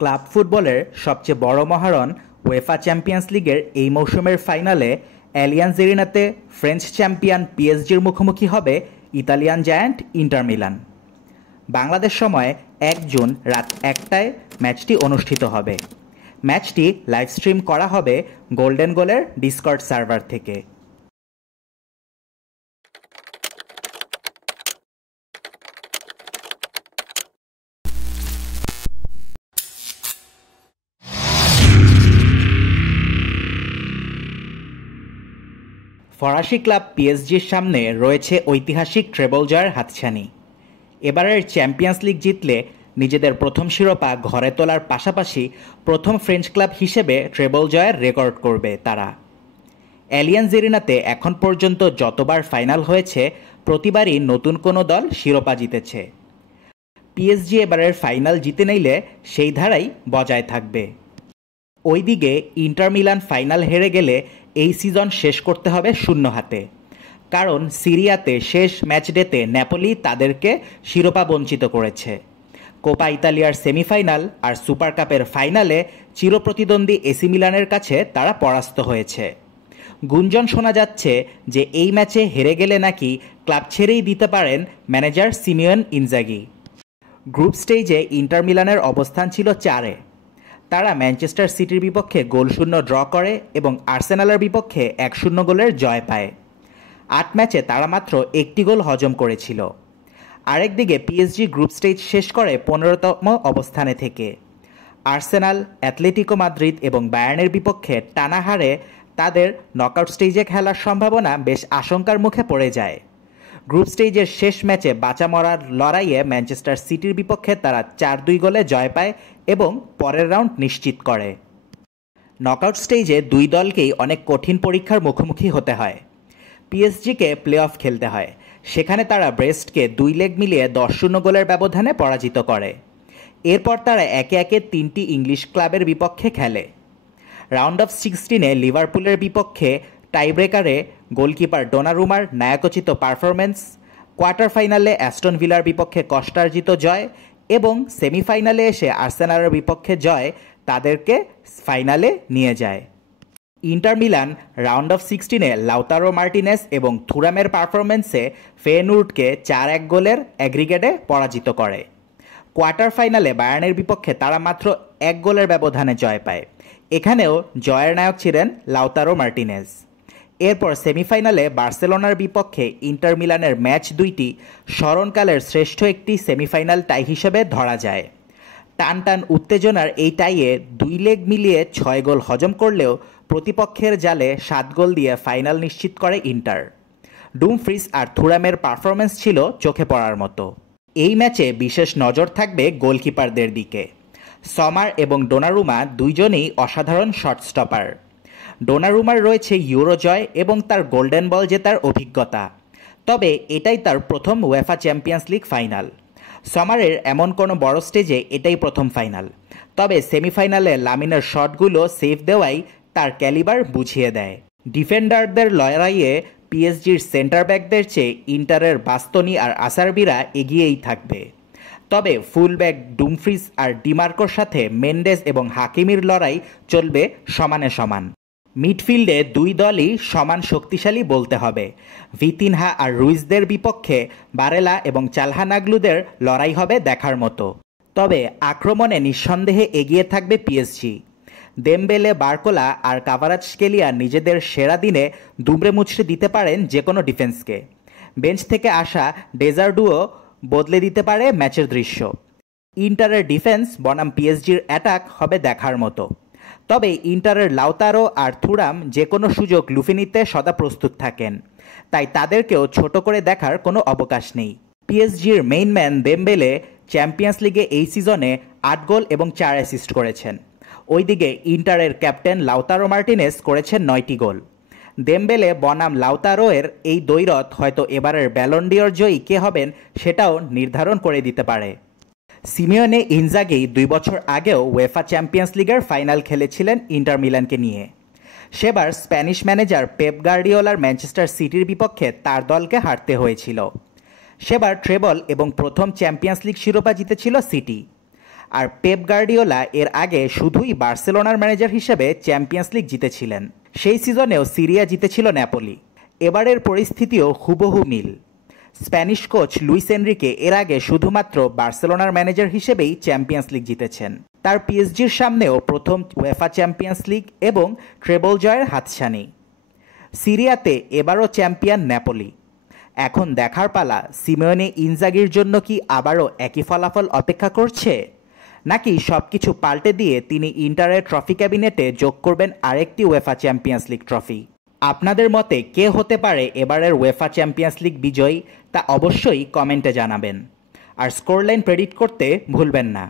Club ফুটবলের সবচেয়ে বড় মহারণ উয়েফা চ্যাম্পিয়ন্স লিগের এই মৌসুমের ফাইনালে অ্যালিয়াঞ্জ এরিনাতে ফ্রেঞ্চ চ্যাম্পিয়ন পিএসজির মুখোমুখি হবে Italian giant inter Milan. Bangladesh সময় ১ জুন রাত ১টায় ম্যাচটি অনুষ্ঠিত হবে। ম্যাচটি লাইভ স্ট্রিম করা হবে গোল্ডেন গোলের ডিসকর্ড সার্ভার থেকে। ফরাসি ক্লাব পিএসজির সামনে রয়েছে ঐতিহাসিক ট্রেবল জয়ের হাতছানি। এবারের চ্যাম্পিয়ন্স লিগ জিতলে নিজেদের প্রথম শিরোপা ঘরে তোলার পাশাপাশি প্রথম ফ্রেঞ্চ ক্লাব হিসেবে ট্রেবল জয়ের রেকর্ড করবে তারা। অ্যালিয়াঞ্জ এরিনাতে এখন পর্যন্ত যতবার ফাইনাল হয়েছে প্রতিবারই নতুন কোনো দল শিরোপা জিতেছে। পিএসজি এবারের ফাইনাল জিতে নিলে সেই ধারাই বজায় থাকবে। ওইদিকে ইন্টার মিলান ফাইনাল হেরে গেলে এই সিজন শেষ করতে হবে শূন্য হাতে, কারণ সিরিয়াতে শেষ ম্যাচ ডেতে ন্যাপোলি তাদেরকে শিরোপা বঞ্চিত করেছে। কোপা ইতালিয়ার সেমিফাইনাল আর সুপার কাপের ফাইনালে চিরপ্রতিদ্বন্দ্বী এসি মিলানের কাছে তারা পরাস্ত হয়েছে। গুঞ্জন শোনা যাচ্ছে যে এই ম্যাচে হেরে গেলে নাকি ক্লাব ছেড়েই দিতে পারেন ম্যানেজার সিমিওন ইনজাগি। গ্রুপ স্টেজে ইন্টার মিলানের অবস্থান ছিল 4-এ। তারা ম্যানচেস্টার সিটির বিপক্ষে গোলশূন্য ড্র করে এবং আর্সেনালের বিপক্ষে 1-0 গোলের জয় পায়। 8 ম্যাচে তারা মাত্র 1টি গোল হজম করেছিল। আরেকদিকে পিএসজি গ্রুপ স্টেজ শেষ করে 15তম অবস্থানে থেকে। আর্সেনাল, অ্যাটলেটিকো মাদ্রিদ এবং বায়ার্নের বিপক্ষে টানা হারে তাদের নকআউট স্টেজে খেলার সম্ভাবনা বেশ আশঙ্কার মুখে পড়ে যায়। গ্রুপ স্টেজের শেষ ম্যাচে বাঁচা মরার লড়াইয়ে ম্যানচেস্টার সিটির বিপক্ষে তারা 4-2 গোলে জয় পায় এবং পরের রাউন্ড নিশ্চিত করে। নকআউট স্টেজে দুই দলকেই অনেক কঠিন পরীক্ষার মুখোমুখি হতে হয়। পিএসজিকে প্লে অফ খেলতে হয়, সেখানে তারা ব্রেস্টকে 2 লেগ মিলিয়ে 10-0 গোলের ব্যবধানে পরাজিত করে। এরপর তারা একে একে 3টি ইংলিশ ক্লাবের বিপক্ষে খেলে। রাউন্ড অফ 16-এ লিভারপুলের বিপক্ষে টাইব্রেকারে গোলকিপার ডোনারুমার নায়কোচিত পারফরম্যান্স, কোয়ার্টার ফাইনালে অ্যাস্টন ভিলার বিপক্ষে কষ্টার্জিত জয় এবং সেমিফাইনালে এসে আর্সেনালের বিপক্ষে জয় তাদেরকে ফাইনালে নিয়ে যায়। ইন্টার মিলান রাউন্ড অফ 16-এ লাউতারো মার্টিনেস এবং থুরামের পারফরম্যান্সে ফেয়েনুর্ডকে 4-1 গোলের অ্যাগ্রিগেটে পরাজিত করে। কোয়ার্টার ফাইনালে বায়ার্নের বিপক্ষে তারা মাত্র 1 গোলের ব্যবধানে জয় পায়। এখানেও জয়ের নায়ক ছিলেন লাউতারো মার্টিনেজ। এরপর সেমিফাইনালে বার্সেলোনার বিপক্ষে ইন্টার মিলানের ম্যাচ দুইটি স্মরণকালের শ্রেষ্ঠ একটি সেমিফাইনাল টাই হিসেবে ধরা যায়। টান টান উত্তেজনার এই টাইয়ে 2 লেগ মিলিয়ে 6 গোল হজম করলেও প্রতিপক্ষের জালে 7 গোল দিয়ে ফাইনাল নিশ্চিত করে ইন্টার। ডুমফ্রিস আর থুরামের পারফরম্যান্স ছিল চোখে পড়ার মতো। এই ম্যাচে বিশেষ নজর থাকবে গোলকিপারদের দিকে। সমার এবং ডোনারুমা দুইজনেই অসাধারণ শট স্টপার। ডোনারুমার রয়েছে ইউরো জয় এবং তার গোল্ডেন বল জেতার অভিজ্ঞতা, তবে এটাই তার প্রথম উয়েফা চ্যাম্পিয়ন্স লিগ ফাইনাল। সমারের এমন কোনো বড় স্টেজে এটাই প্রথম ফাইনাল, তবে সেমিফাইনালে লামিনের শটগুলো সেভ দেওয়াই তার ক্যালিবার বুঝিয়ে দেয়। ডিফেন্ডারদের লড়াইয়ে পিএসজির সেন্টার ব্যাকদের চেয়ে ইন্টারের বাস্তনি আর আসারবিরা এগিয়েই থাকবে, তবে ফুলব্যাক ডুমফ্রিস আর ডিমার্কোর সাথে মেন্ডেস এবং হাকিমির লড়াই চলবে সমানে সমান। মিডফিল্ডে দুই দলই সমান শক্তিশালী বলতে হবে। ভিতিনহা আর রুইসদের বিপক্ষে বারেলা এবং চালহানাগলুদের লড়াই হবে দেখার মতো। তবে আক্রমণে নিঃসন্দেহে এগিয়ে থাকবে পিএসজি। দেমবেলে, বার্কোলা আর কাভারাৎসকেলিয়া নিজেদের সেরা দিনে দুমড়ে মুচড়ে দিতে পারেন যে কোনো ডিফেন্সকে। বেঞ্চ থেকে আসা ডেজার্ডুও বদলে দিতে পারে ম্যাচের দৃশ্য। ইন্টারের ডিফেন্স বনাম পিএসজির অ্যাটাক হবে দেখার মতো, তবে ইন্টারের লাউতারো আর থুরাম যে কোনো সুযোগ লুফে নিতে সদা প্রস্তুত থাকেন, তাই তাদেরকেও ছোট করে দেখার কোনো অবকাশ নেই। পিএসজির মেইন ম্যান দেমবেলে চ্যাম্পিয়ন্স লিগে এই সিজনে 8 গোল এবং 4 অ্যাসিস্ট করেছেন। ওইদিকে ইন্টারের ক্যাপ্টেন লাউতারো মার্টিনেস করেছেন 9টি গোল। দেমবেলে বনাম লাউতারোয়ের এই দ্বৈরথ হয়তো এবারের ব্যালন ডি'র জয়ী কে হবেন সেটাও নির্ধারণ করে দিতে পারে। সিমিওনে ইনজাগি 2 বছর আগেও উয়েফা চ্যাম্পিয়ন্স লিগের ফাইনাল খেলেছিলেন ইন্টার মিলানকে নিয়ে। সেবার স্প্যানিশ ম্যানেজার পেপ গার্ডিওলার ম্যানচেস্টার সিটির বিপক্ষে তার দলকে হারতে হয়েছিল। সেবার ট্রেবল এবং প্রথম চ্যাম্পিয়ন্স লিগ শিরোপা জিতেছিল সিটি। আর পেপ গার্ডিওলা এর আগে শুধুই বার্সেলোনার ম্যানেজার হিসেবে চ্যাম্পিয়ন্স লিগ জিতেছিলেন। সেই সিজনেও সিরিয়া জিতেছিল নেপোলি। এবারের পরিস্থিতিও হুবহু মিল। স্প্যানিশ কোচ লুইস এনরিকে এর আগে শুধুমাত্র বার্সেলোনার ম্যানেজার হিসেবেই চ্যাম্পিয়ন্স লিগ জিতেছেন। তার পিএসজির সামনেও প্রথম উয়েফা চ্যাম্পিয়ন্স লিগ এবং ট্রেবল জয়ের হাতছানি। সিরিয়াতে এবারও চ্যাম্পিয়ন নেপোলি। এখন দেখার পালা সিমেওনে ইনজাগির জন্য কি আবারও একই ফলাফল অপেক্ষা করছে, নাকি সবকিছু পাল্টে দিয়ে তিনি ইন্টারের ট্রফি ক্যাবিনেটে যোগ করবেন আরেকটি উয়েফা চ্যাম্পিয়ন্স লিগ ট্রফি। আপনাদের মতে কে হতে পারে এবারের উয়েফা চ্যাম্পিয়ন্স লিগ বিজয়ী তা অবশ্যই কমেন্টে জানাবেন। আর স্কোরলাইন প্রেডিক্ট করতে ভুলবেন না।